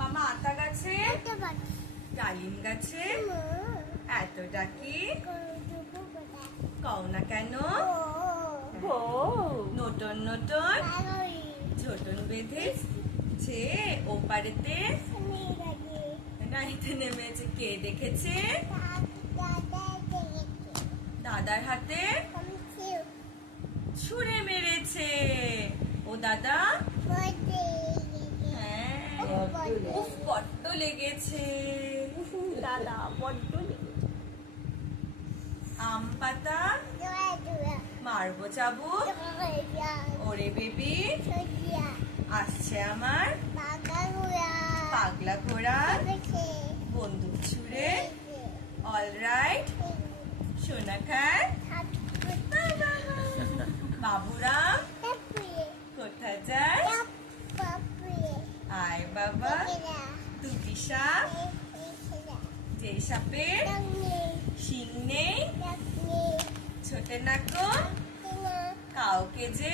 মামা আতা গাছে ডালিম গাছে এত ডাকি কও না কেন নতুন নতুন ঝোটন বেঁধেছে ওপারেতে নাইতে নেমেছে কে দেখেছে দাদার হাতে ছুঁড়ে মেরেছে ও দাদা বড্ড লেগেছে দাদা বড্ড লেগেছে। আম পাতা মারবো চাবুক ওরে বেবি আসছে আমার পাগলা ঘোড়া বন্দুক ছুঁড়ে অলরাইট সোনা খায় বাবুরাম কোথায় যায় আয় বাবা তুই সাপ যে সাপের শিং নেই ছোটে নাকো কাউকে যে